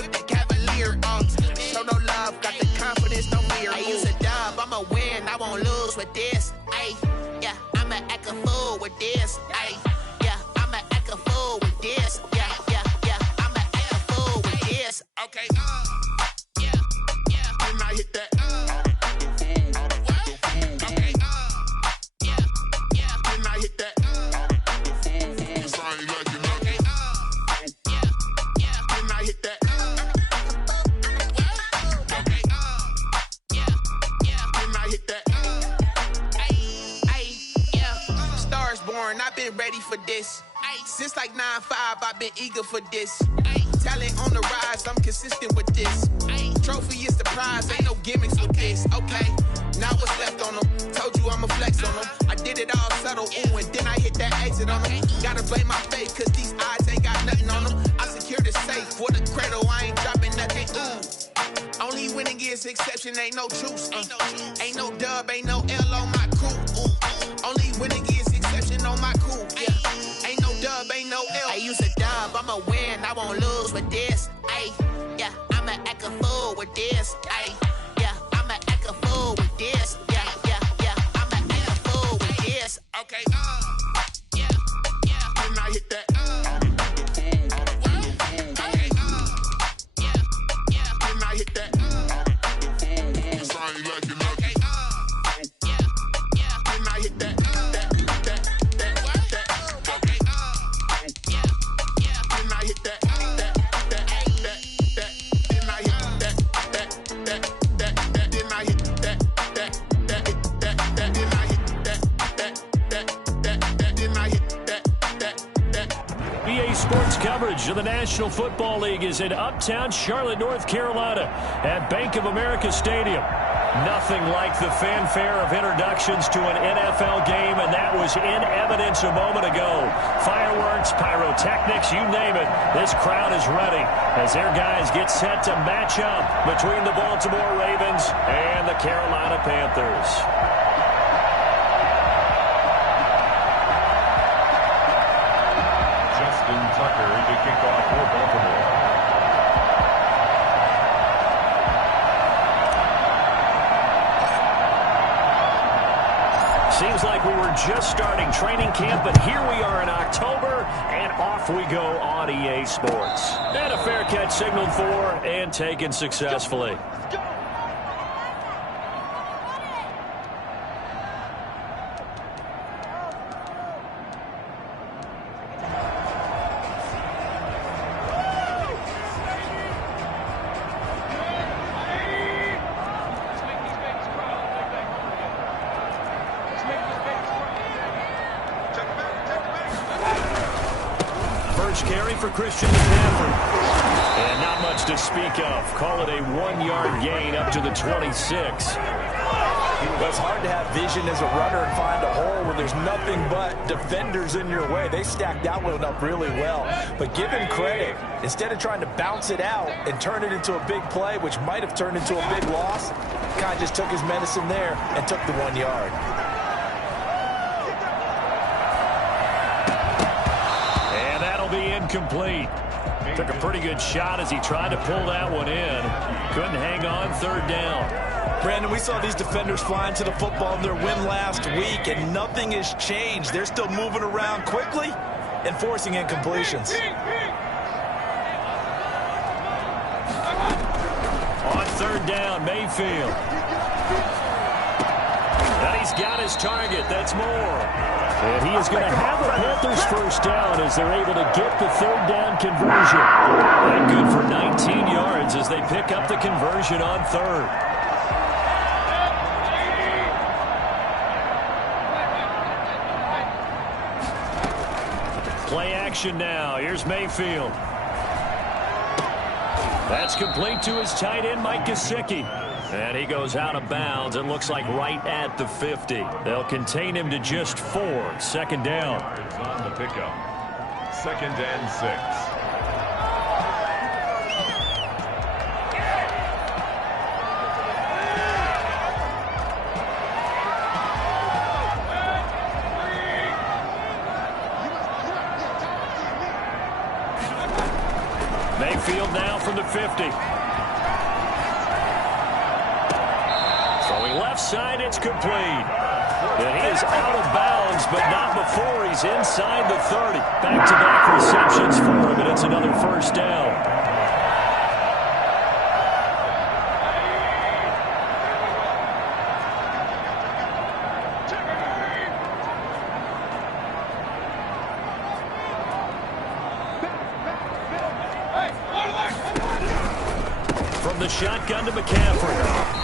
with the Cavalier. Show no love, got the confidence, no fear. I use a dub, I'ma win, I won't lose with this. Ay, yeah, I'ma act a fool with this. Ay, yeah, I'ma act a fool with this. Yeah, I'ma act a fool with this. Okay, yeah, then I hit that. Okay, yeah, then I hit that. I've been ready for this. Since like 9-5, I've been eager for this. Talent on the rise, I'm consistent with this. Trophy is the prize, ain't no gimmicks with this. Okay, now what's left on them? Told you I'ma flex on them. I did it all subtle, ooh, and then I hit that exit on them. Gotta blame my faith, cause these eyes ain't got nothing on them. I secured the safe for the cradle, I ain't dropping nothing, ooh. Only winning is exception, ain't no truce. Ain't no dub, ain't no L on my crew. Ooh. Only winning is exception on my crew. Yeah. Ain't no dub, ain't no L. I use a dub, I'ma win, I won't lose with this. Ay, yeah, I'ma act a fool with this. Ay, yeah, I'ma act a fool with this. Yeah, I'ma act a fool with this. Okay, yeah, then I hit that. Okay, yeah, then I hit that. Sports coverage of the National Football League is in uptown Charlotte, North Carolina at Bank of America Stadium. Nothing like the fanfare of introductions to an NFL game, and that was in evidence a moment ago. Fireworks, pyrotechnics, you name it. This crowd is ready as their guys get set to match up between the Baltimore Ravens and the Carolina Panthers. Tucker to kick off for Baltimore. Seems like we were just starting training camp, but here we are in October, and off we go on EA Sports. And a fair catch signaled for and taken successfully. Carry for Christian McCaffrey. And not much to speak of. Call it a 1-yard gain up to the 26. Well, it's hard to have vision as a runner and find a hole when there's nothing but defenders in your way. They stacked that one up really well. But give him credit. Instead of trying to bounce it out and turn it into a big play, which might have turned into a big loss, guy just took his medicine there and took the 1 yard. Incomplete. Took a pretty good shot as he tried to pull that one in. Couldn't hang on third down. Brandon, we saw these defenders flying to the football in their win last week, and nothing has changed. They're still moving around quickly and forcing incompletions. On third down, Mayfield. And he's got his target. That's Moore. And he is going to have the Panthers first down as they're able to get the third down conversion. And good for 19 yards as they pick up the conversion on third. Play action now. Here's Mayfield. That's complete to his tight end, Mike Gesicki. And he goes out of bounds. It looks like right at the 50. They'll contain him to just 4. Second down. On the pickup. 2nd and 6. Mayfield now from the 50. 50. Throwing left side, it's complete. And he is out of bounds, but not before he's inside the 30. Back-to-back receptions for him, and it's another first down. From the shotgun to McCaffrey.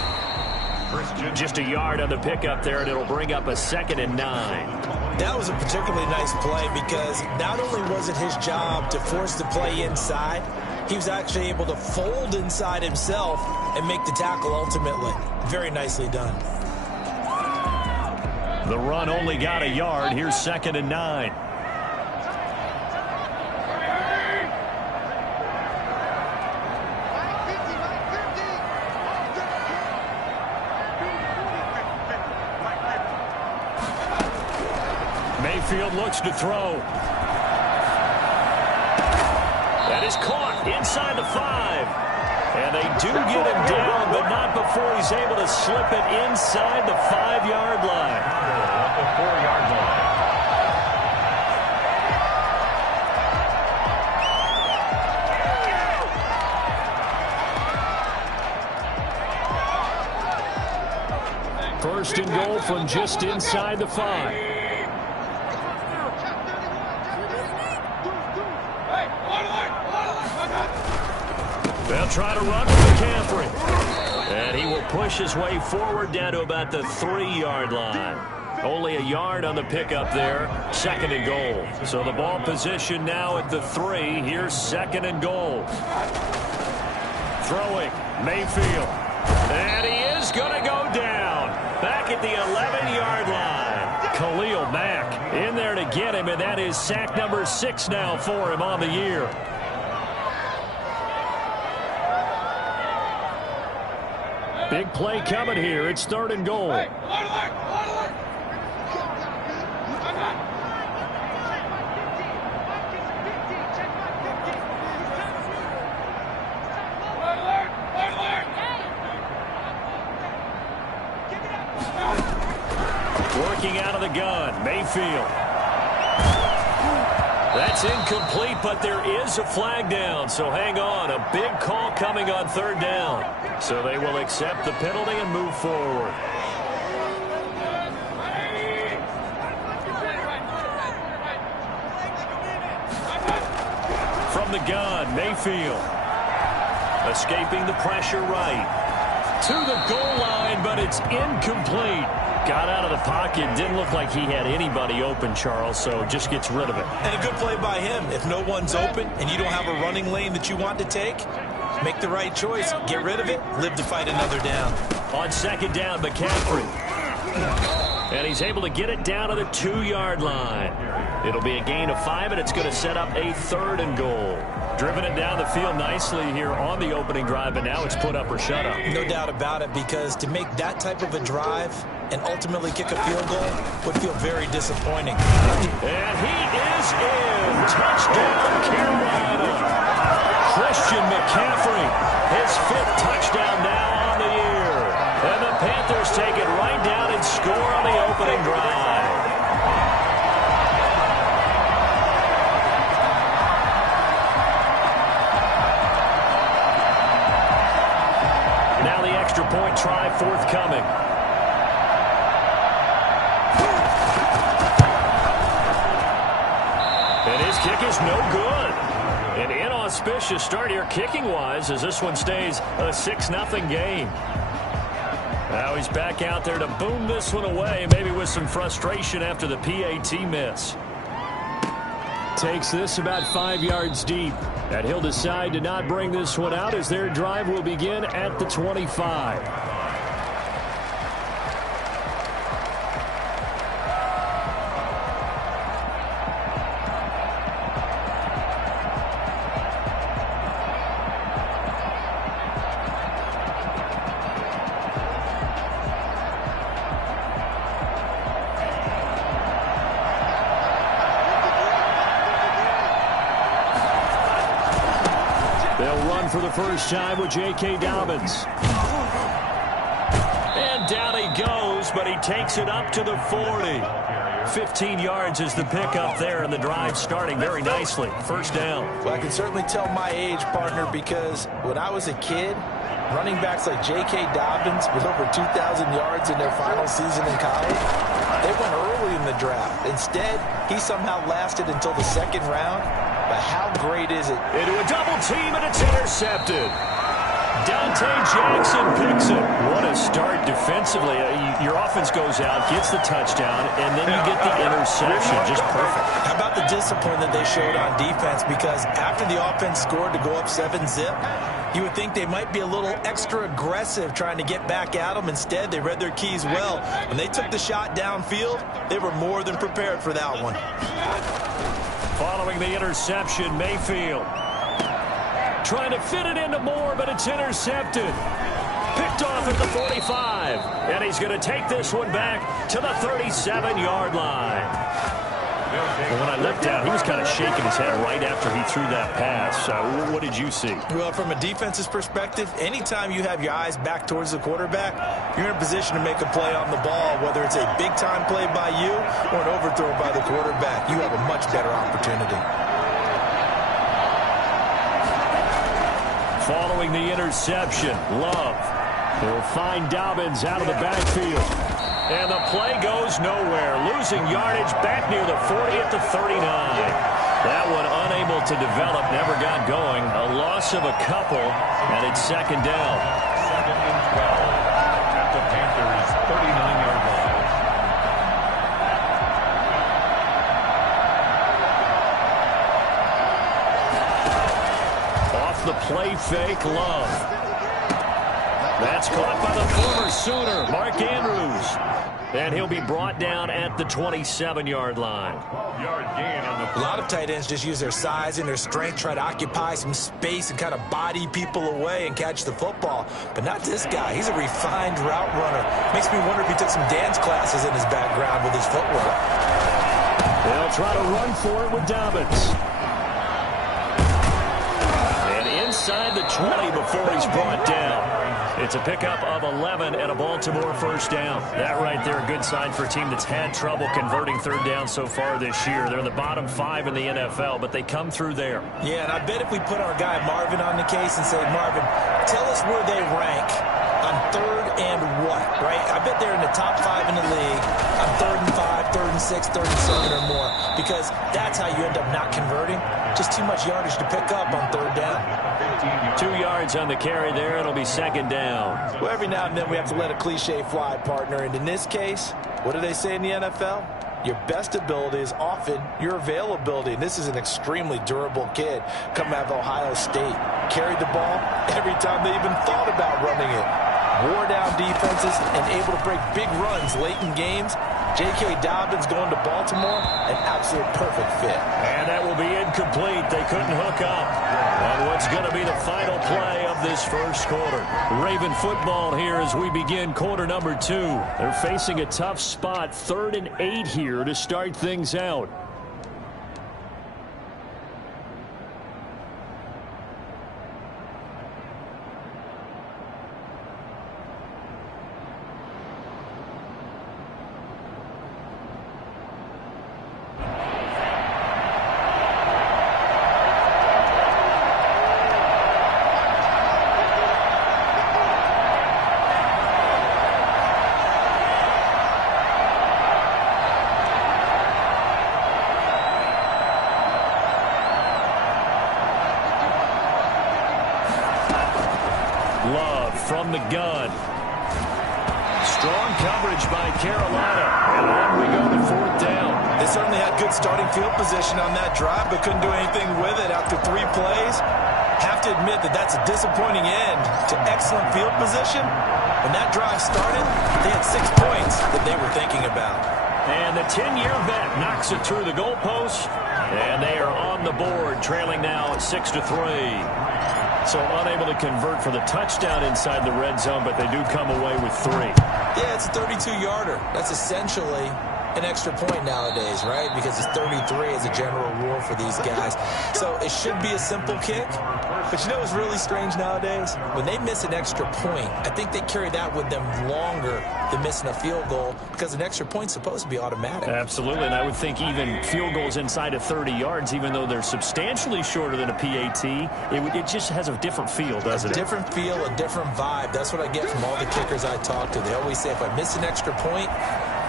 Just a yard on the pickup there, and it'll bring up a 2nd and 9. That was a particularly nice play because not only was it his job to force the play inside, he was actually able to fold inside himself and make the tackle ultimately. Very nicely done. The run only got a yard. Here's 2nd and 9. Mayfield looks to throw. That is caught inside the 5. And they do get him down, but not before he's able to slip it inside the 5-yard line. The 4-yard line. First and goal from just inside the 5. They'll try to run with McCaffrey. And he will push his way forward down to about the 3-yard line. Only a yard on the pickup there. 2nd and goal. So the ball position now at the 3. Here's 2nd and goal. Throwing. Mayfield. And he is going to go down. Back at the 11-yard line. Khalil Mack in there to get him, and that is sack number 6 now for him on the year. Big play coming here. It's 3rd and goal. Working out of the gun, Mayfield. That's incomplete, but there is a flag down, so hang on. A big call coming on 3rd down. So they will accept the penalty and move forward. From the gun, Mayfield. Escaping the pressure right. To the goal line, but it's incomplete. Got out of the pocket. Didn't look like he had anybody open, Charles, so just gets rid of it. And a good play by him. If no one's open and you don't have a running lane that you want to take, make the right choice. Get rid of it. Live to fight another down. On 2nd down, McCaffrey. And he's able to get it down to the 2-yard line. It'll be a gain of 5, and it's going to set up a 3rd and goal. Driven it down the field nicely here on the opening drive, but now it's put up or shut up. No doubt about it, because to make that type of a drive and ultimately kick a field goal would feel very disappointing. And he is in. Touchdown, Carolina. Christian McCaffrey, his 5th touchdown now on the year. And the Panthers take it right down and score on the opening drive. Now the extra point try forthcoming. And his kick is no good. An inauspicious start here kicking-wise as this one stays a 6-0 game. Now he's back out there to boom this one away, maybe with some frustration after the PAT miss. Takes this about 5 yards deep. And he'll decide to not bring this one out as their drive will begin at the 25. line for the first time with J.K. Dobbins. And down he goes, but he takes it up to the 40. 15 yards is the pickup there, and the drive starting very nicely. First down. Well, I can certainly tell my age, partner, because when I was a kid, running backs like J.K. Dobbins with over 2,000 yards in their final season in college, they went early in the draft. Instead, he somehow lasted until the second round. But how great is it? Into a double team, and it's intercepted. Dante Jackson picks it. What a start defensively. Your offense goes out, gets the touchdown, and then you get the interception. Just perfect. How about the discipline that they showed on defense? Because after the offense scored to go up 7-zip, you would think they might be a little extra aggressive trying to get back at them. Instead, they read their keys well. When they took the shot downfield, they were more than prepared for that one. Following the interception, Mayfield trying to fit it into Moore, but it's intercepted. Picked off at the 45. And he's going to take this one back to the 37-yard line. Well, when I looked down, he was kind of shaking his head right after he threw that pass. What did you see? Well, from a defense's perspective, anytime you have your eyes back towards the quarterback, you're in a position to make a play on the ball, whether it's a big-time play by you or an overthrow by the quarterback. You have a much better opportunity. Following the interception, Love will find Dobbins out of the backfield. And the play goes nowhere. Losing yardage back near the 40 at the 39. That one unable to develop, never got going. A loss of a couple, and it's second down. Second and 12 at the Panthers' 39-yard line. Off the play fake, Love. That's caught by the former Sooner, Mark Andrews. And he'll be brought down at the 27-yard line. A lot of tight ends just use their size and their strength, try to occupy some space and kind of body people away and catch the football. But not this guy. He's a refined route runner. Makes me wonder if he took some dance classes in his background with his footwork. They'll try to run for it with Dobbins. And inside the 20 before he's brought down. It's a pickup of 11 and a Baltimore first down. That right there, a good sign for a team that's had trouble converting third down so far this year. They're in the bottom 5 in the NFL, but they come through there. Yeah, and I bet if we put our guy Marvin on the case and say, Marvin, tell us where they rank on third and what, right? I bet they're in the top 5 in the league on 3rd and 5, 3rd and 6, 3rd and 7 or more, because that's how you end up not converting. Just too much yardage to pick up on third down. 2 yards on the carry there. It'll be second down. Well, every now and then we have to let a cliche fly, partner. And in this case, what do they say in the NFL? Your best ability is often your availability. And this is an extremely durable kid coming out of Ohio State. Carried the ball every time they even thought about running it. Wore down defenses and able to break big runs late in games. J.K. Dobbins going to Baltimore, an absolute perfect fit. And that will be incomplete. They couldn't hook up on what's going to be the final play of this first quarter. Raven football here as we begin quarter number 2. They're facing a tough spot, 3rd and 8 here to start things out. From the gun. Strong coverage by Carolina. And on we go to 4th down. They certainly had good starting field position on that drive, but couldn't do anything with it after 3 plays. Have to admit that that's a disappointing end to excellent field position. When that drive started, they had 6 points that they were thinking about. And the 10-year vet knocks it through the goalpost. And they are on the board, trailing now at 6-3. So unable to convert for the touchdown inside the red zone, but they do come away with 3. Yeah, it's a 32-yarder. That's essentially an extra point nowadays, right? Because it's 33 as a general rule for these guys. So it should be a simple kick, But you know what's really strange nowadays? When they miss an extra point, I think they carry that with them longer than missing a field goal because an extra point's supposed to be automatic. Absolutely, and I would think even field goals inside of 30 yards, even though they're substantially shorter than a PAT, it just has a different feel, doesn't it? A different feel, a different vibe. That's what I get from all the kickers I talk to. They always say if I miss an extra point,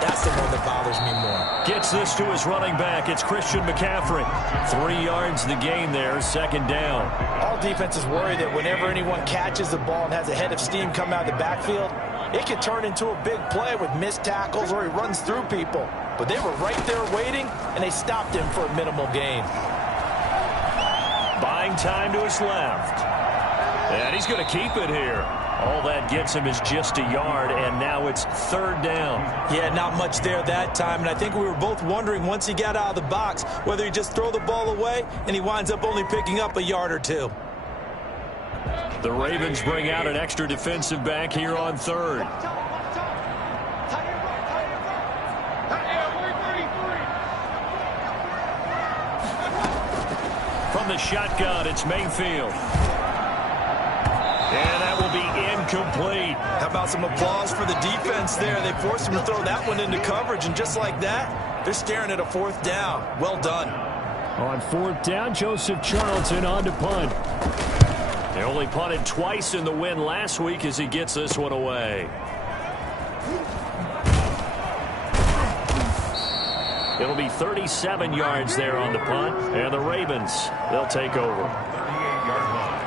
that's the one that bothers me more. Gets this to his running back. It's Christian McCaffrey. 3 yards the gain there, second down. All defenses worry that whenever anyone catches the ball and has a head of steam come out of the backfield, it could turn into a big play with missed tackles or he runs through people. But they were right there waiting, and they stopped him for a minimal gain. Buying time to his left. And he's going to keep it here. All that gets him is just a yard, and now it's third down. Yeah, not much there that time, and I think we were both wondering once he got out of the box whether he'd just throw the ball away, and he winds up only picking up a yard or two. The Ravens bring out an extra defensive back here on third. From the shotgun, it's Mayfield. And that will be incomplete. How about some applause for the defense there? They forced him to throw that one into coverage, and just like that, they're staring at a fourth down. Well done. On fourth down, Joseph Charlton on to punt. They only punted twice in the win last week as he gets this one away. It'll be 37 yards there on the punt, and the Ravens, they'll take over. 38-yard line.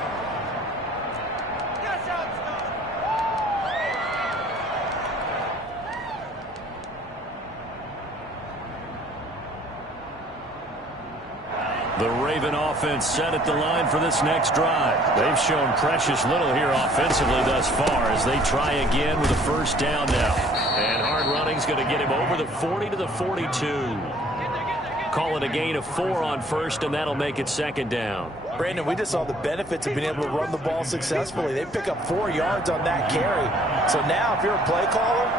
The Raven offense set at the line for this next drive. They've shown precious little here offensively thus far as they try again with a first down now. And hard running's going to get him over the 40 to the 42. Call it a gain of 4 on first, and that'll make it second down. Brandon, we just saw the benefits of being able to run the ball successfully. They pick up 4 yards on that carry. So now if you're a play caller,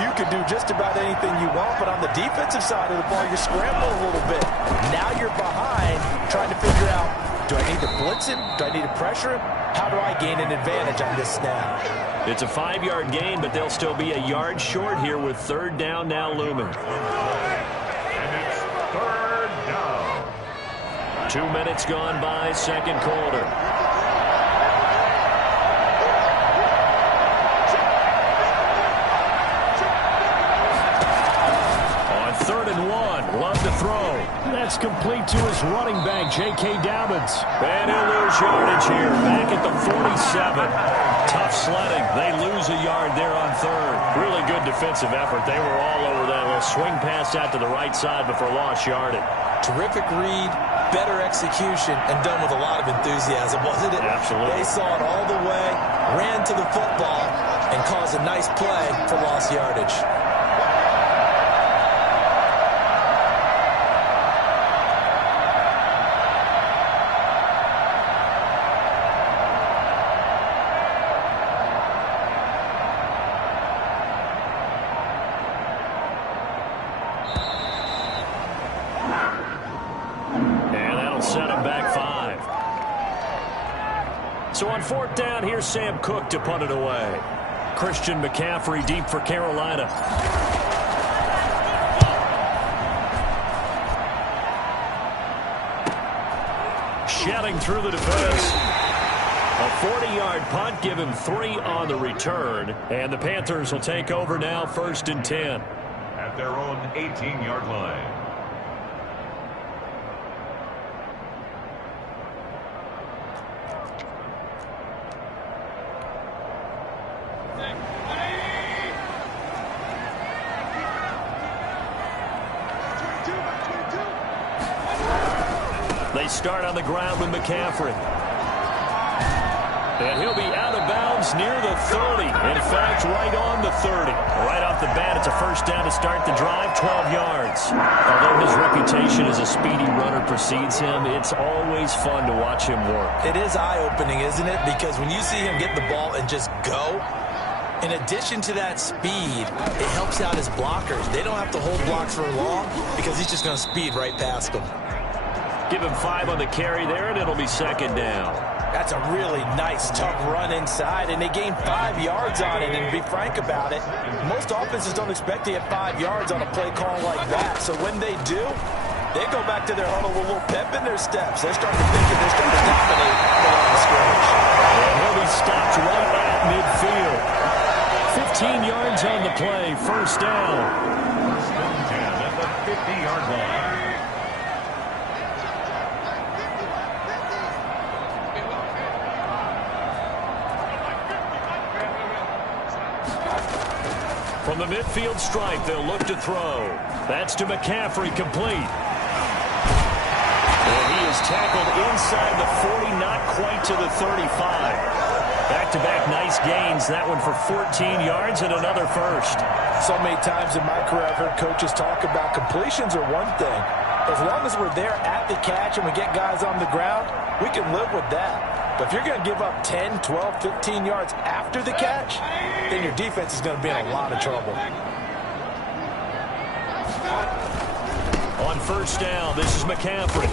you can do just about anything you want, but on the defensive side of the ball, you're scrambling a little bit. Now you're behind, trying to figure out, do I need to blitz him? Do I need to pressure him? How do I gain an advantage on this snap? It's a 5-yard gain, but they'll still be a yard short here with third down now looming. And it's third down. 2 minutes gone by, second quarter. Third and 1, love to throw. That's complete to his running back, J.K. Dobbins. And he'll lose yardage here, back at the 47. Tough sledding. They lose a yard there on third. Really good defensive effort. They were all over that little swing pass out to the right side before lost yardage. Terrific read, better execution, and done with a lot of enthusiasm, wasn't it? Absolutely. They saw it all the way, ran to the football, and caused a nice play for lost yardage. So on fourth down, here's Sam Cook to punt it away. Christian McCaffrey deep for Carolina. Shedding through the defense. A 40-yard punt, give him 3 on the return. And the Panthers will take over now, 1st and 10. At their own 18-yard line. They start on the ground with McCaffrey. And he'll be out of bounds near the 30. In fact, right on the 30. Right off the bat, it's a first down to start the drive, 12 yards. Although his reputation as a speedy runner precedes him, it's always fun to watch him work. It is eye-opening, isn't it? Because when you see him get the ball and just go, in addition to that speed, it helps out his blockers. They don't have to hold blocks for long because he's just going to speed right past them. Give him 5 on the carry there, and it'll be second down. That's a really nice, tough run inside, and they gained 5 yards on it. And to be frank about it, most offenses don't expect to get 5 yards on a play call like that. So when they do, they go back to their huddle with a little pep in their steps. They're starting to think that they're starting to dominate the line of scrimmage. And he'll be stopped right at midfield. 15 yards on the play, first down. First and 10 at the 50-yard line. From the midfield stripe, they'll look to throw. That's to McCaffrey, complete. And he is tackled inside the 40, not quite to the 35. Back-to-back nice gains. That one for 14 yards and another first. So many times in my career, I've heard coaches talk about completions are one thing. As long as we're there at the catch and we get guys on the ground, we can live with that. But if you're going to give up 10, 12, 15 yards after the catch, then your defense is going to be in a lot of trouble. On first down, this is McCaffrey.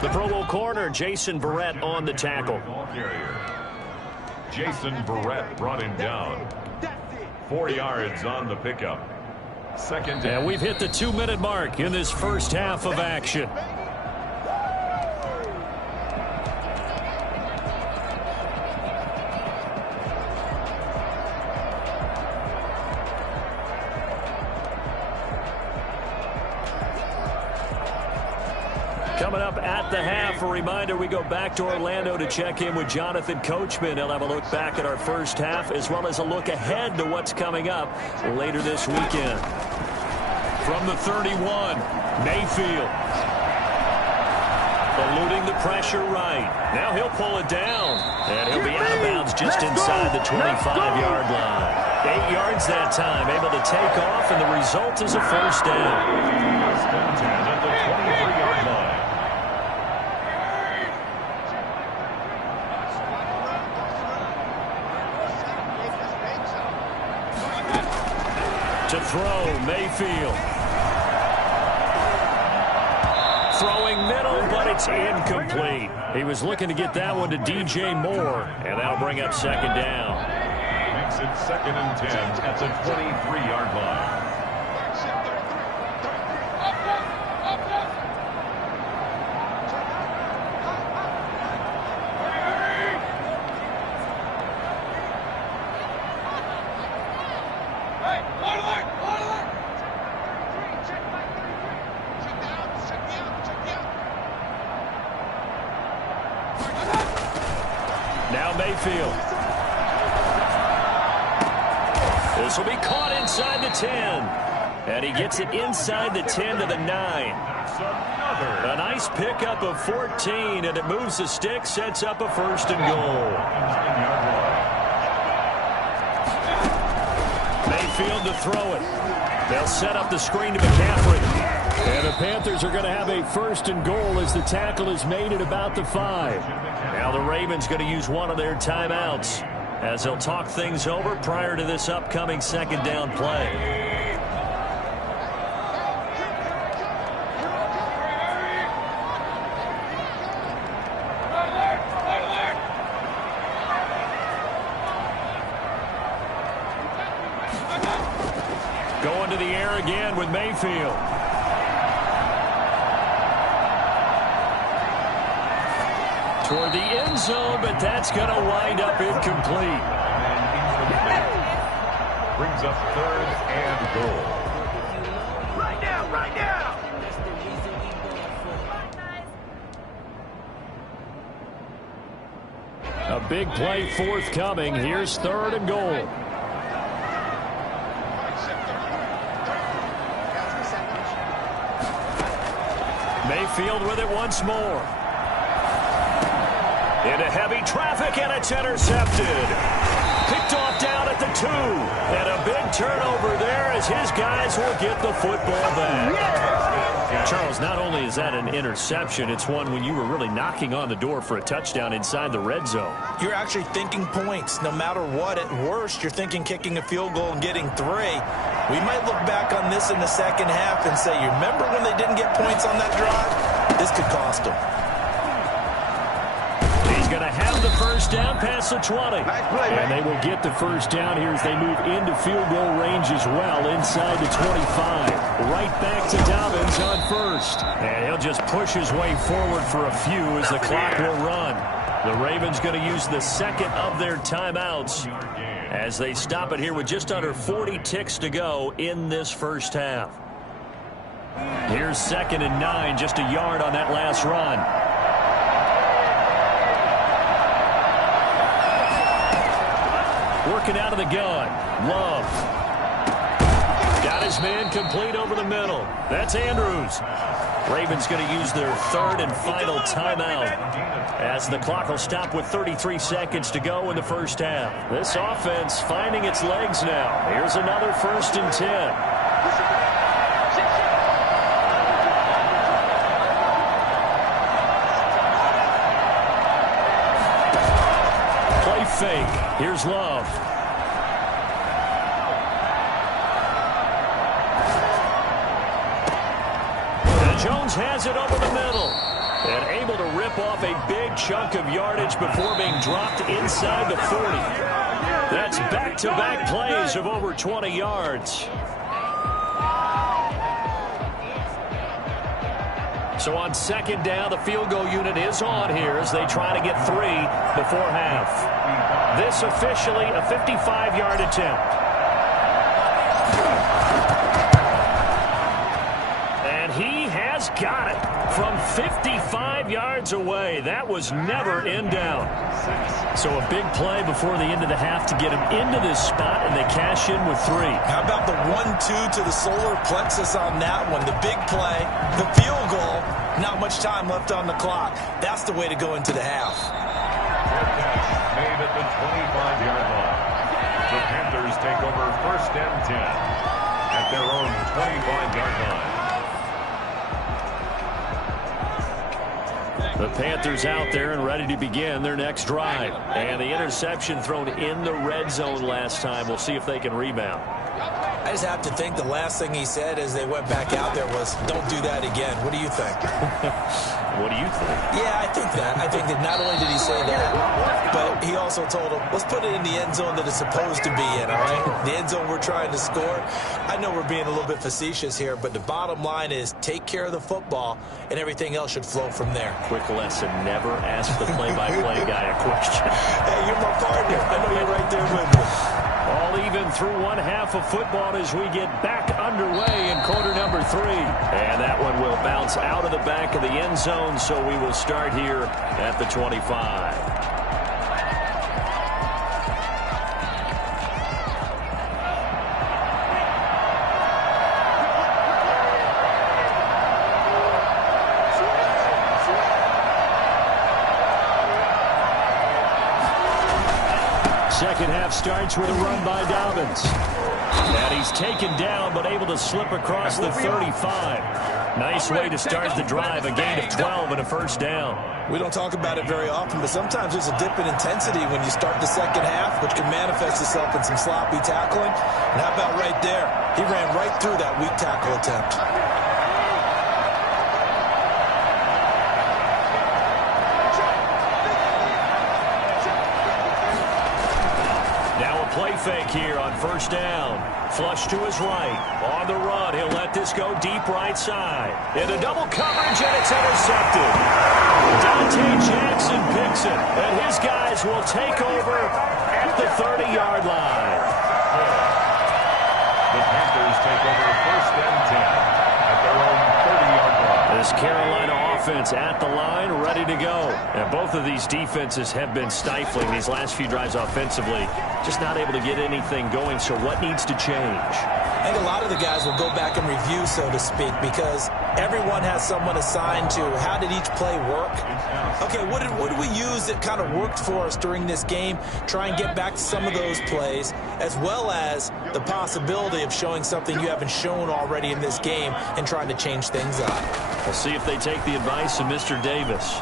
The Pro Bowl corner, Jason Verrett, on the tackle. Jason Verrett brought him down. 4 yards on the pickup. Second down. And we've hit the 2-minute mark in this first half of action. Coming up at the half, a reminder, we go back to Orlando to check in with Jonathan Coachman. He'll have a look back at our first half as well as a look ahead to what's coming up later this weekend. From the 31, Mayfield. Eluding the pressure right. Now he'll pull it down. And he'll be out of bounds just inside the 25-yard line. 8 yards that time, able to take off, and the result is a first down. First and 10 at the 23-yard line. To throw, Mayfield. Throwing middle, but it's incomplete. He was looking to get that one to DJ Moore, and that'll bring up second down. Makes it second and 10 at the 23-yard line. Now Mayfield. This will be caught inside the 10. And he gets it inside the 10 to the 9. A nice pickup of 14, and it moves the stick, sets up a first and goal. Mayfield to throw it. They'll set up the screen to McCaffrey. And the Panthers are going to have a first and goal as the tackle is made at about the 5. Now the Ravens going to use one of their timeouts as they'll talk things over prior to this upcoming second down play. Going to the air again with Mayfield. Toward the end zone, but that's going to wind up incomplete. Brings up third and goal. Right now, right now. A big play forthcoming. Here's third and goal. Mayfield with it once more. Into heavy traffic, and it's intercepted. Picked off down at the 2. And a big turnover there as his guys will get the football back. Charles, not only is that an interception, it's one when you were really knocking on the door for a touchdown inside the red zone. You're actually thinking points no matter what. At worst, you're thinking kicking a field goal and getting 3. We might look back on this in the second half and say, you remember when they didn't get points on that drive? This could cost them. first down past the 20. And they will get the first down here as they move into field goal range as well, inside the 25. Right back to Dobbins on first. And he'll just push his way forward for a few as the clock will run. The Ravens going to use the second of their timeouts as they stop it here with just under 40 ticks to go in this first half. Here's 2nd and 9, just a yard on that last run. Working out of the gun. Love. Got his man complete over the middle. That's Andrews. Ravens going to use their third and final timeout as the clock will stop with 33 seconds to go in the first half. This offense finding its legs now. Here's another 1st and 10. Play fake. Here's Love. Jones has it over the middle and able to rip off a big chunk of yardage before being dropped inside the 40. That's back-to-back plays of over 20 yards. So on 2nd down, the field goal unit is on here as they try to get 3 before half. This officially a 55-yard attempt. Got it from 55 yards away. That was never in doubt. So a big play before the end of the half to get him into this spot, and they cash in with 3. How about the 1-2 to the solar plexus on that one? The big play, the field goal, not much time left on the clock. That's the way to go into the half. Made at the 25-yard line. The Panthers take over 1st and 10 at their own 25-yard line. The Panthers out there and ready to begin their next drive. And the interception thrown in the red zone last time. We'll see if they can rebound. I just have to think the last thing he said as they went back out there was, don't do that again. What do you think? What do you think? Yeah, I think that. I think that not only did he say that, but he also told him, let's put it in the end zone that it's supposed to be in, all right? The end zone we're trying to score. I know we're being a little bit facetious here, but the bottom line is take care of the football, and everything else should flow from there. Quick lesson, never ask the play-by-play guy a question. Hey, you're my partner. I know you're right there with me. All even through one half of football as we get back underway in quarter number 3. And that one will bounce out of the back of the end zone, so we will start here at the 25. Second half starts with a run by Dobbins. And he's taken down, but able to slip across the 35. Nice way to start the drive, a gain of 12 and a first down. We don't talk about it very often, but sometimes there's a dip in intensity when you start the second half, which can manifest itself in some sloppy tackling. And how about right there? He ran right through that weak tackle attempt. Play fake here on first down. Flush to his right. On the run, he'll let this go deep right side. Into double coverage, and it's intercepted. Dante Jackson picks it, and his guys will take over at the 30-yard line. The Panthers take over 1st and 10 at their own 30-yard line. This Carolina offense at the line, ready to go. And both of these defenses have been stifling these last few drives offensively. Just not able to get anything going, so what needs to change? I think a lot of the guys will go back and review, so to speak, because everyone has someone assigned to how did each play work. Okay, what did we use that kind of worked for us during this game? Try and get back to some of those plays, as well as the possibility of showing something you haven't shown already in this game and trying to change things up. We'll see if they take the advice of Mr. Davis.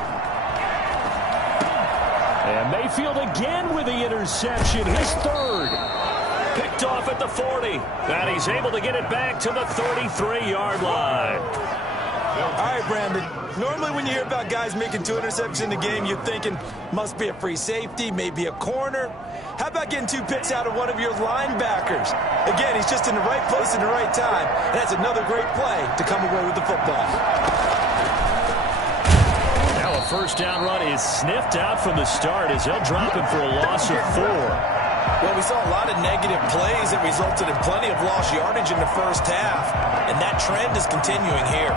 And Mayfield again with the interception, his third. Picked off at the 40. And he's able to get it back to the 33-yard line. All right, Brandon. Normally when you hear about guys making 2 interceptions in the game, you're thinking must be a free safety, maybe a corner. How about getting 2 picks out of one of your linebackers? Again, he's just in the right place at the right time, and that's another great play to come away with the football. Now a first down run is sniffed out from the start as they'll drop him for a loss of 4. Well, we saw a lot of negative plays that resulted in plenty of lost yardage in the first half, and that trend is continuing here.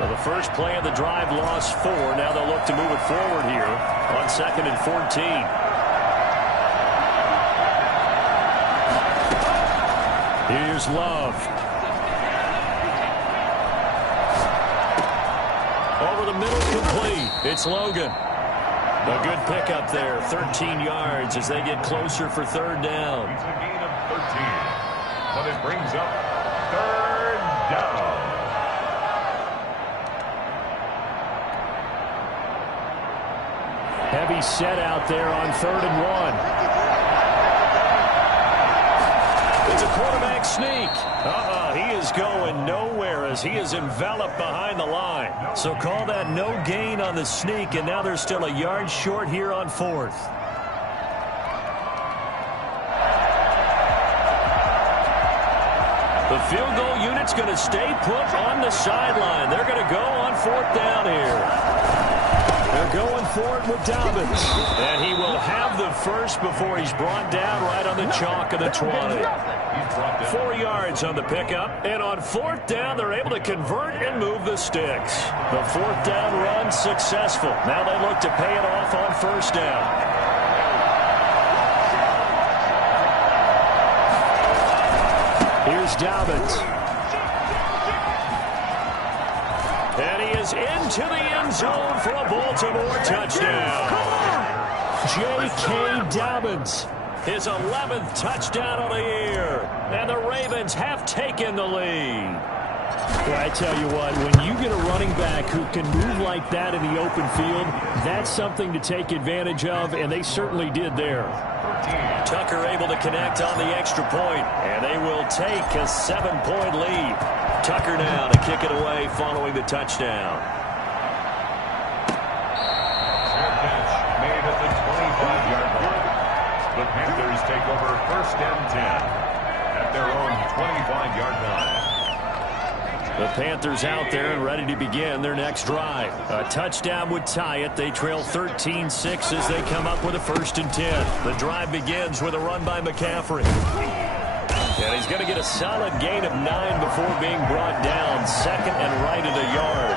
Well, the first play of the drive lost 4. Now they'll look to move it forward here on 2nd and 14. Here's Love. Over the middle, complete. It's Logan. A good pickup there, 13 yards as they get closer for 3rd down. It's a gain of 13, but it brings up 3rd down. Heavy set out there on 3rd and 1. It's a quarterback sneak. He is going nowhere as he is enveloped behind the line. So call that no gain on the sneak, and now they're still a yard short here on 4th. The field goal unit's going to stay put on the sideline. They're going to go on 4th down here. They're going for it with Dobbins. And he will have the first before he's brought down right on the chalk of the 20. 4 yards on the pickup. And on 4th down, they're able to convert and move the sticks. The 4th down run successful. Now they look to pay it off on 1st down. Here's Dobbins. And he is into the end zone for a Baltimore touchdown. J.K. Dobbins, his 11th touchdown of the year. And the Ravens have taken the lead. Well, I tell you what, when you get a running back who can move like that in the open field, that's something to take advantage of, and they certainly did there. Tucker able to connect on the extra point, and they will take a 7-point lead. Tucker now to kick it away following the touchdown. Fair catch made at the 25-yard line. The Panthers take over 1st and 10 at their own 25-yard line. The Panthers out there and ready to begin their next drive. A touchdown would tie it. They trail 13-6 as they come up with a 1st and 10. The drive begins with a run by McCaffrey. And he's going to get a solid gain of 9 before being brought down. 2nd and right at a yard.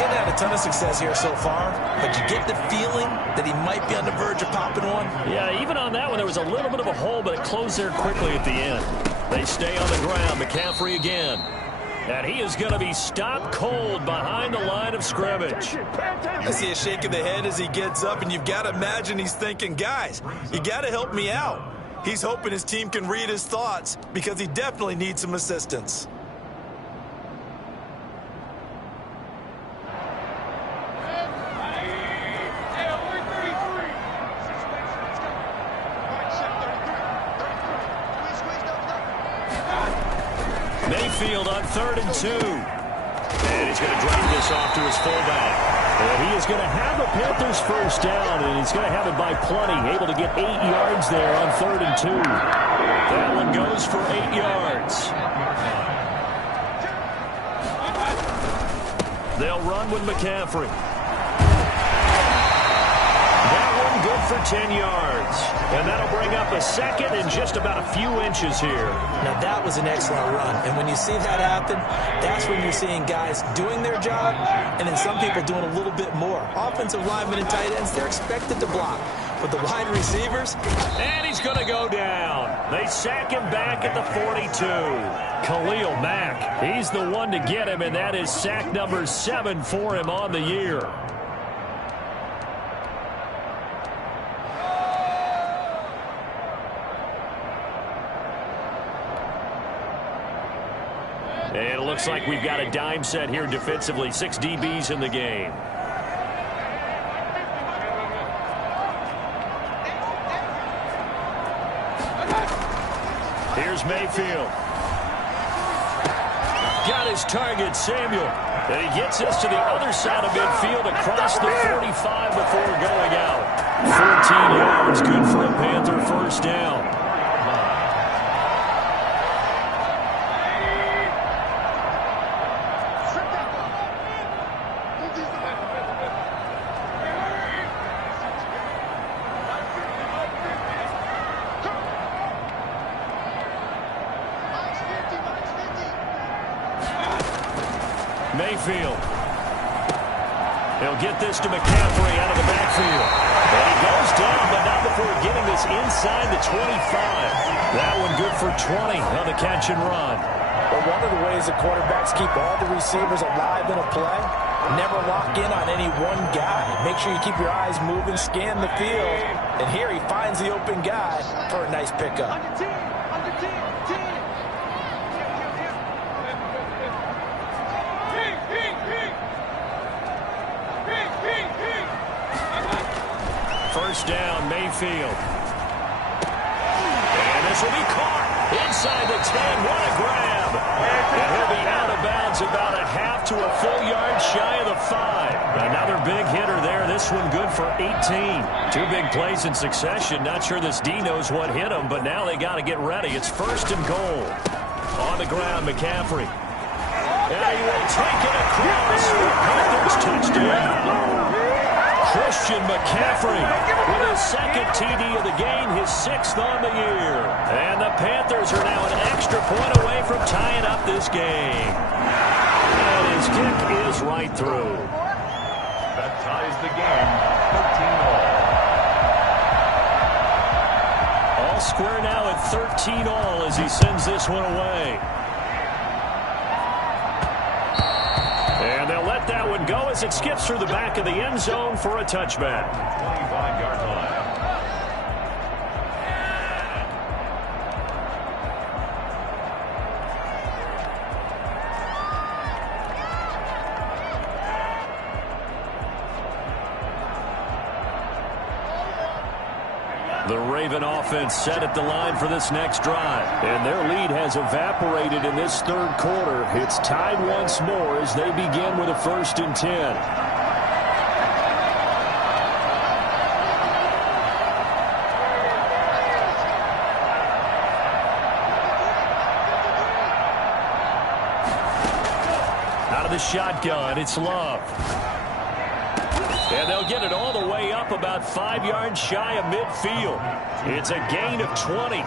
Getting had a ton of success here so far, but you get the feeling that he might be on the verge of popping one. Yeah, even on that one, there was a little bit of a hole, but it closed there quickly at the end. They stay on the ground. McCaffrey again. And he is going to be stopped cold behind the line of scrimmage. I see a shake of the head as he gets up, and you've got to imagine he's thinking, guys, you got to help me out. He's hoping his team can read his thoughts because he definitely needs some assistance. Mayfield on 3rd and 2. And he's going to drive this off to his fullback. And he is going to have the Panthers 1st down, and he's going to have it by plenty. Able to get 8 yards there on 3rd and 2. That one goes for 8 yards. They'll run with McCaffrey. That one good for 10 yards. And that'll bring up a 2nd and just about a few inches here. Now that was an excellent run. And when you see that happen, that's when you're seeing guys doing their job and then some people doing a little bit more. Offensive linemen and tight ends, they're expected to block. But the wide receivers... And he's going to go down. They sack him back at the 42. Khalil Mack, he's the one to get him, and that is sack number 7 for him on the year. And it looks like we've got a dime set here defensively. 6 DBs in the game. is Mayfield. Got his target, Samuel. And he gets this to the other side of midfield across the 45 before going out. 14 yards, good for a Panther first down. Mayfield. He'll get this to McCaffrey out of the backfield. And he goes down, but not before getting this inside the 25. That one good for 20 on the catch and run. Well, one of the ways the quarterbacks keep all the receivers alive in a play, never lock in on any one guy. Make sure you keep your eyes moving, scan the field. And here he finds the open guy for a nice pickup. First down, Mayfield. And this will be caught inside the 10. What a grab. And he'll be out of bounds about a half to a full yard shy of the 5. Another big hitter there. This one good for 18. Two big plays in succession. Not sure this D knows what hit him, but now they got to get ready. It's first and goal. On the ground, McCaffrey. And he will take it across for Panthers touchdown. Christian McCaffrey with his second TD of the game, his 6th on the year. And the Panthers are now an extra point away from tying up this game. And his kick is right through. That ties the game, 13-all. All square now at 13-all as he sends this one away. And they'll let that one go as it skips through the back of the end zone for a touchback. 25-yard line. The Raven offense set at the line for this next drive. And their lead has evaporated in this third quarter. It's tied once more as they begin with a 1st and 10. Out of the shotgun, it's Love. And they'll get it all the way up about 5 yards shy of midfield. It's a gain of 20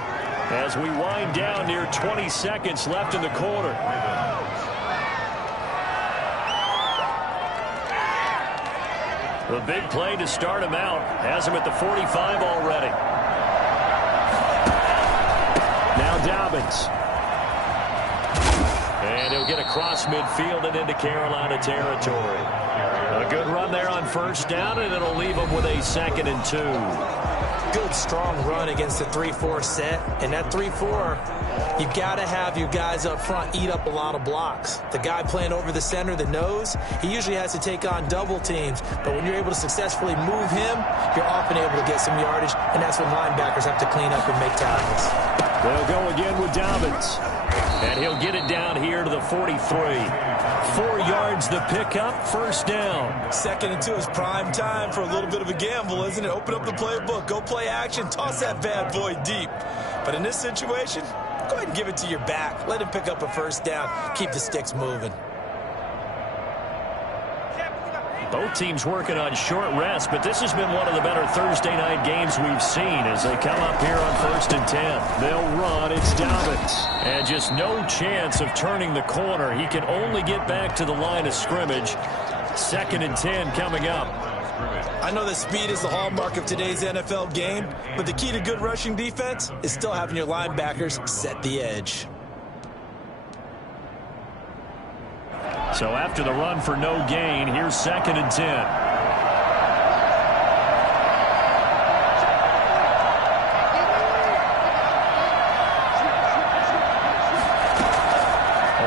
as we wind down near 20 seconds left in the quarter. The big play to start him out has him at the 45 already. Now Dobbins. And he'll get across midfield and into Carolina territory. A good run there on first down, and it'll leave them with a 2nd and 2. Good, strong run against the 3-4 set. And that 3-4, you've got to have your guys up front eat up a lot of blocks. The guy playing over the center, the nose, he usually has to take on double teams. But when you're able to successfully move him, you're often able to get some yardage, and that's when linebackers have to clean up and make tackles. They'll go again with Dobbins. And he'll get it down here to the 43. 4 yards the pickup, first down. 2nd and 2 is prime time for a little bit of a gamble, isn't it? Open up the playbook, go play action, toss that bad boy deep. But in this situation, go ahead and give it to your back. Let him pick up a first down. Keep the sticks moving. Both teams working on short rest, but this has been one of the better Thursday night games we've seen as they come up here on 1st and 10. They'll run. It's Dobbins. And just no chance of turning the corner. He can only get back to the line of scrimmage. 2nd and 10 coming up. I know that speed is the hallmark of today's NFL game, but the key to good rushing defense is still having your linebackers set the edge. So after the run for no gain, here's 2nd and 10.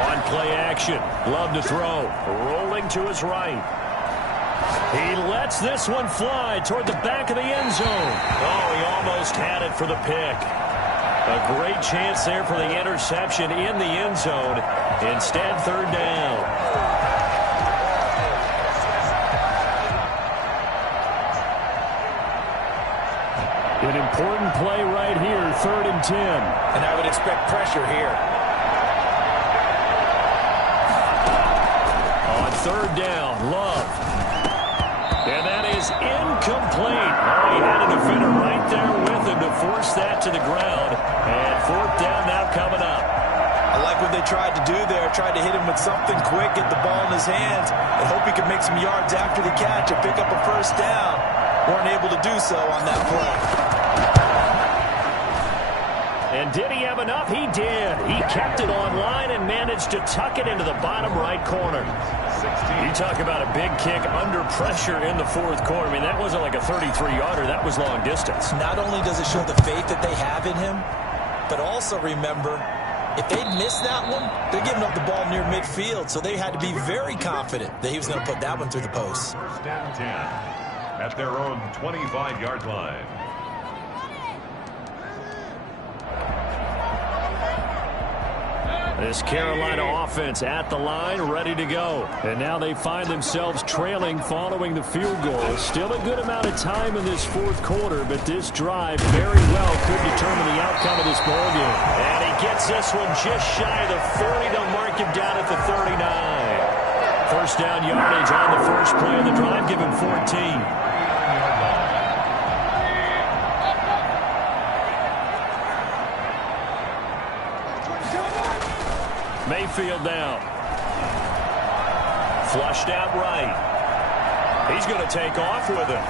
On play action, Love to throw, rolling to his right. He lets this one fly toward the back of the end zone. Oh, he almost had it for the pick. A great chance there for the interception in the end zone. Instead, third down. An important play right here, 3rd and 10. And I would expect pressure here. On 3rd down, Love. And that is incomplete. Oh, he had a defender right there with him to force that to the ground. And 4th down now coming up. I like what they tried to do there. Tried to hit him with something quick, get the ball in his hands, and hope he could make some yards after the catch and pick up a 1st down. Weren't able to do so on that play. And did he have enough? He did. He kept it online and managed to tuck it into the bottom right corner. You talk about a big kick under pressure in the 4th quarter. I mean, that wasn't like a 33-yarder. That was long distance. Not only does it show the faith that they have in him, but also remember, if they'd missed that one, they're giving up the ball near midfield, so they had to be very confident that he was going to put that one through the post. 1st and 10 at their own 25-yard line. This Carolina offense at the line, ready to go. And now they find themselves trailing following the field goal. Still a good amount of time in this 4th quarter, but this drive very well could determine the outcome of this ballgame. And he gets this one just shy of the 40. They'll mark him down at the 39. 1st down yardage on the first play of the drive. Give him 14. Mayfield now. Flushed out right. He's going to take off with it.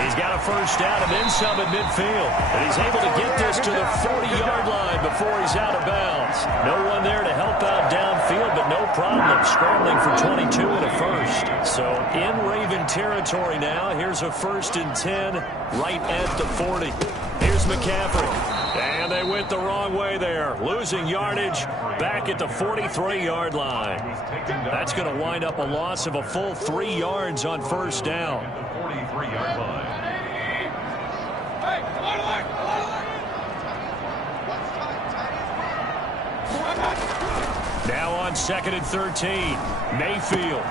He's got a 1st down and then some at midfield. And he's able to get this to the 40-yard line before he's out of bounds. No one there to help out downfield, but no problem scrambling for 22 and a 1st. So in Raven territory now. Here's a 1st and 10 right at the 40. Here's McCaffrey. And they went the wrong way there. Losing yardage back at the 43-yard line. That's going to wind up a loss of a full 3 yards on 1st down. The 43-yard line. Now on 2nd and 13. Mayfield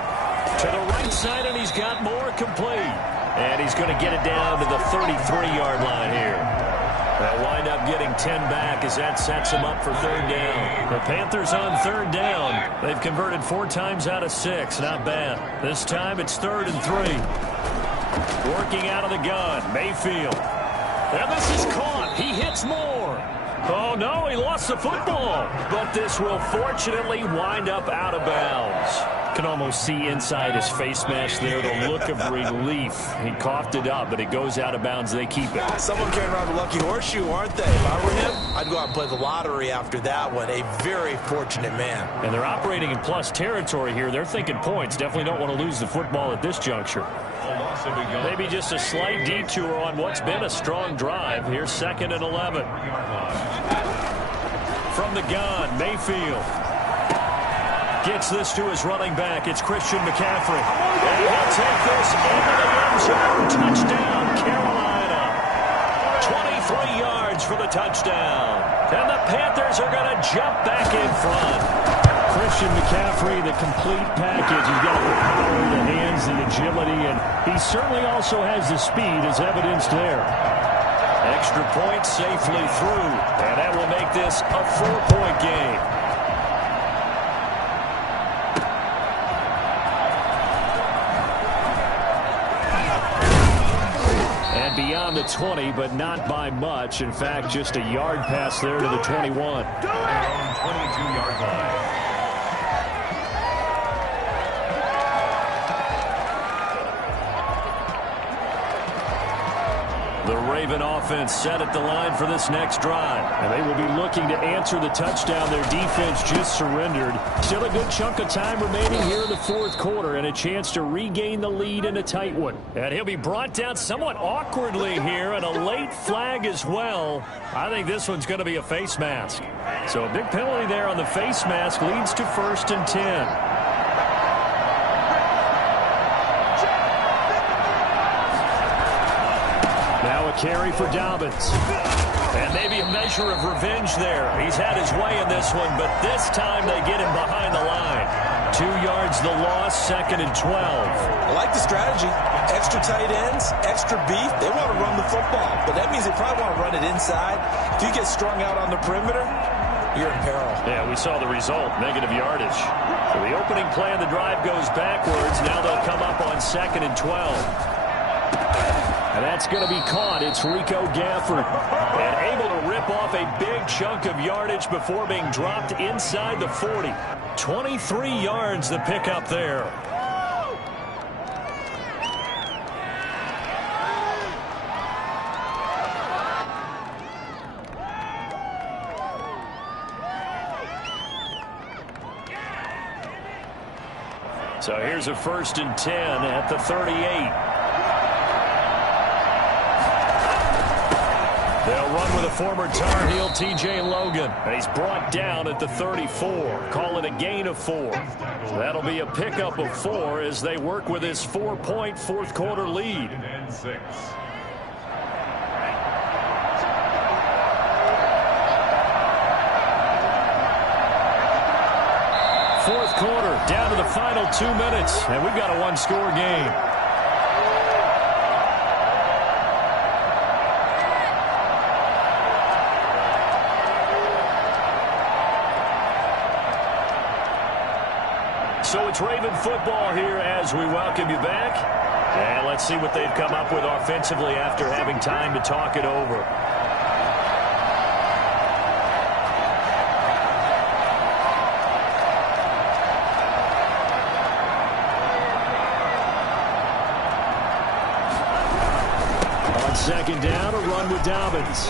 to the right side, and he's got more complete. And he's going to get it down to the 33-yard line here. They'll wind up getting 10 back as that sets them up for 3rd down. The Panthers on 3rd down. They've converted 4 times out of 6. Not bad. This time it's 3rd and 3. Working out of the gun. Mayfield. And this is caught. He hits more. Oh, no, he lost the football. But this will fortunately wind up out of bounds. Can almost see inside his face mask there the look of relief. He coughed it up, but it goes out of bounds. They keep it. Someone carrying around a lucky horseshoe, aren't they? If I were him, I'd go out and play the lottery after that one. A very fortunate man. And they're operating in plus territory here. They're thinking points. Definitely don't want to lose the football at this juncture. Maybe just a slight detour on what's been a strong drive. Here's 2nd and 11. From the gun, Mayfield gets this to his running back. It's Christian McCaffrey. And he'll take this into the end zone. Touchdown, Carolina. 23 yards for the touchdown. And the Panthers are going to jump back in front. Christian McCaffrey, the complete package. He's got the power, the hands, the agility, and he certainly also has the speed as evidenced there. Extra point safely through, and that will make this a 4-point game. And beyond the 20, but not by much. In fact, just a yard pass there to the 21. 22-yard line. The Raven offense set at the line for this next drive. And they will be looking to answer the touchdown their defense just surrendered. Still a good chunk of time remaining here in the 4th quarter and a chance to regain the lead in a tight one. And he'll be brought down somewhat awkwardly here, and a late flag as well. I think this one's going to be a face mask. So a big penalty there on the face mask leads to 1st and 10. carry for Dobbins. And maybe a measure of revenge there. He's had his way in this one, but this time they get him behind the line. 2 yards the loss, 2nd and 12. I like the strategy. Extra tight ends, extra beef. They want to run the football, but that means they probably want to run it inside. If you get strung out on the perimeter, you're in peril. Yeah, we saw the result, negative yardage. So the opening play of the drive goes backwards. Now they'll come up on 2nd and 12. And that's going to be caught. It's Rico Gafford. And able to rip off a big chunk of yardage before being dropped inside the 40. 23 yards the pickup there. So here's a 1st and 10 at the 38. They'll run with a former Tar Heel, T.J. Logan. And he's brought down at the 34. Call it a gain of 4. So that'll be a pickup of 4 as they work with his 4-point fourth-quarter lead. And 6. Fourth quarter, down to the final 2 minutes, and we've got a one-score game. So it's Raven football here as we welcome you back. And let's see what they've come up with offensively after having time to talk it over. Second down, a run with Dobbins.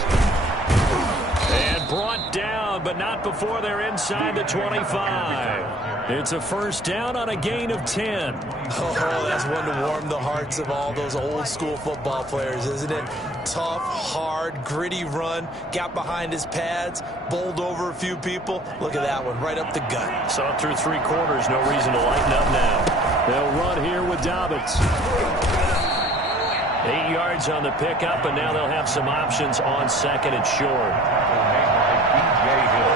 And brought down, but not before they're inside the 25. It's a first down on a gain of 10. Oh, that's one to warm the hearts of all those old-school football players, isn't it? Tough, hard, gritty run, got behind his pads, bowled over a few people. Look at that one, right up the gut. Saw it through 3 quarters, no reason to lighten up now. They'll run here with Dobbins. 8 yards on the pickup, and now they'll have some options on 2nd and short. B.J. Hill.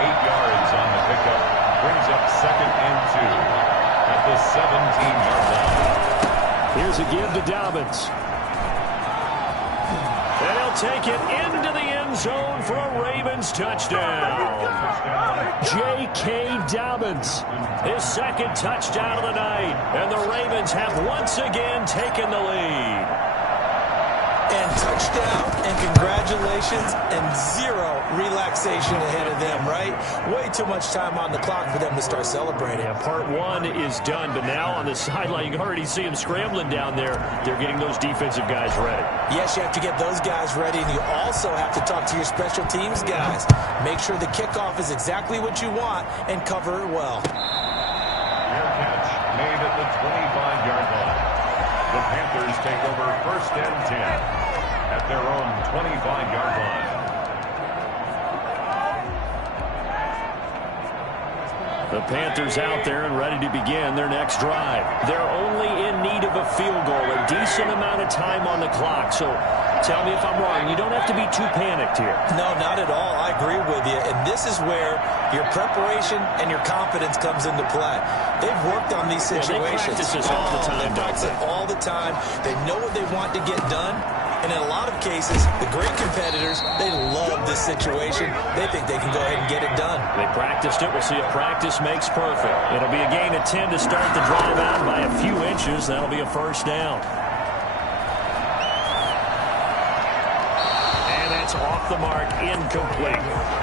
8 yards on the pickup. Brings up 2nd and 2 at the 17-yard line. Here's a give to Dobbins. And he'll take it into the end zone for a Ravens touchdown. J.K. Dobbins, his 2nd touchdown of the night. And the Ravens have once again taken the lead. And touchdown, and congratulations, and 0 relaxation ahead of them, right? Way too much time on the clock for them to start celebrating. Yeah, part 1 is done, but now on the sideline, you can already see them scrambling down there. They're getting those defensive guys ready. Yes, you have to get those guys ready, and you also have to talk to your special teams guys. Make sure the kickoff is exactly what you want and cover it well. Fair catch made at the 25-yard line. The Panthers take over 1st and 10 at their own 25-yard line. The Panthers out there and ready to begin their next drive. They're only in need of a field goal, a decent amount of time on the clock. So tell me if I'm wrong. You don't have to be too panicked here. No, not at all. I agree with you. And this is where your preparation and your confidence comes into play. They've worked on these situations. They practice this all the time. They practice it all the time. They know what they want to get done. And in a lot of cases, the great competitors, they love this situation. They think they can go ahead and get it done. They practiced it. We'll see if practice makes perfect. It'll be a gain of 10 to start the drive out by a few inches. That'll be a first down. And that's off the mark, incomplete.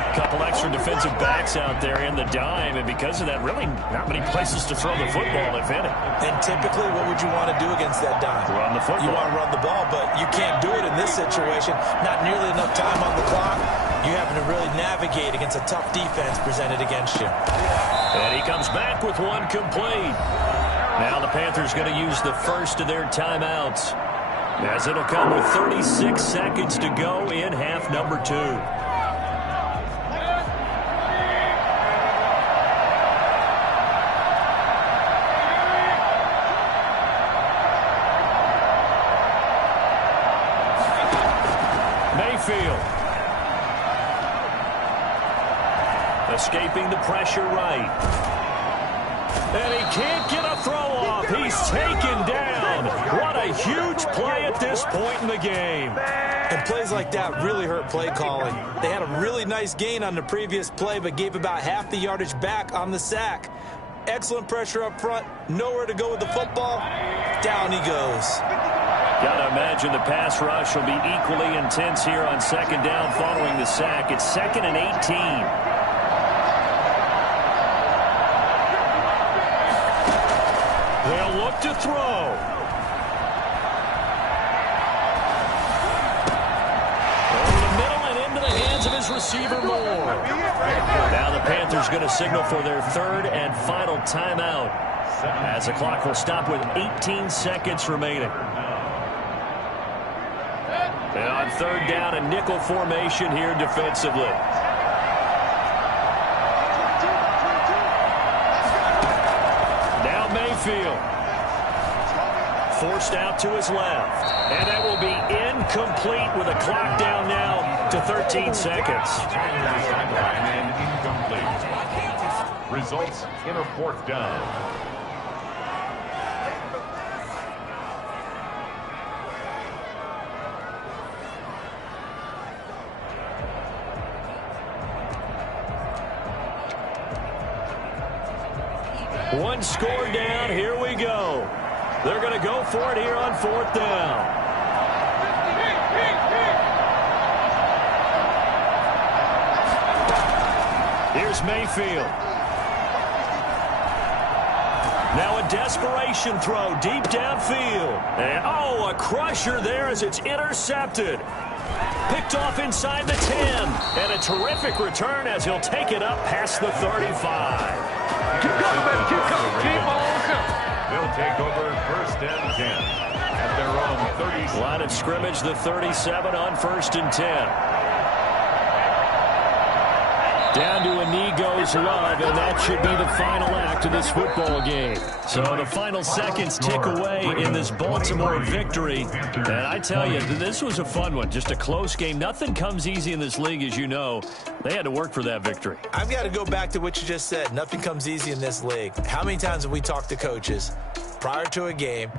A couple extra defensive backs out there in the dime, and because of that, really not many places to throw the football, if any. And typically, what would you want to do against that dime? Run the football. You want to run the ball, but you can't do it in this situation. Not nearly enough time on the clock. You having to really navigate against a tough defense presented against you. And he comes back with one complete. Now the Panthers going to use the first of their timeouts, as it'll come with 36 seconds to go in half number 2. Mayfield. Escaping the pressure right. And he can't get a throw off. He's taken down. What a huge play at this point in the game. And plays like that really hurt play calling. They had a really nice gain on the previous play, but gave about half the yardage back on the sack. Excellent pressure up front. Nowhere to go with the football. Down he goes. Gotta imagine the pass rush will be equally intense here on second down following the sack. It's 2nd and 18. They'll look to throw. Over the middle and into the hands of his receiver Moore. Now the Panthers going to signal for their 3rd and final timeout, as the clock will stop with 18 seconds remaining. And on 3rd down, a nickel formation here defensively. Now Mayfield. Forced out to his left. And that will be incomplete with a clock down now to 13 seconds. And incomplete. Results in a 4th down. One score down. Here we go. They're going to go for it here on 4th down. Here's Mayfield. Now a desperation throw deep downfield. And, a crusher there as it's intercepted. Picked off inside the 10. And a terrific return as he'll take it up past the 35. They'll take over 1st and 10 at their own 30. Line of scrimmage, the 37 on 1st and 10. Down to a knee goes Love, and that should be the final act of this football game. So the final seconds tick away in this Baltimore victory. And I tell you, this was a fun one. Just a close game. Nothing comes easy in this league, as you know. They had to work for that victory. I've got to go back to what you just said. Nothing comes easy in this league. How many times have we talked to coaches prior to a game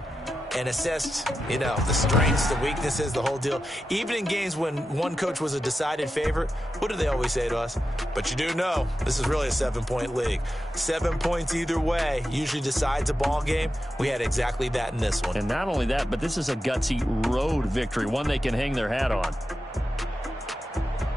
and assessed, the strengths, the weaknesses, the whole deal? Even in games when one coach was a decided favorite, what do they always say to us? But you do know, this is really a 7-point league. 7 points either way usually decides a ball game. We had exactly that in this one. And not only that, but this is a gutsy road victory, one they can hang their hat on.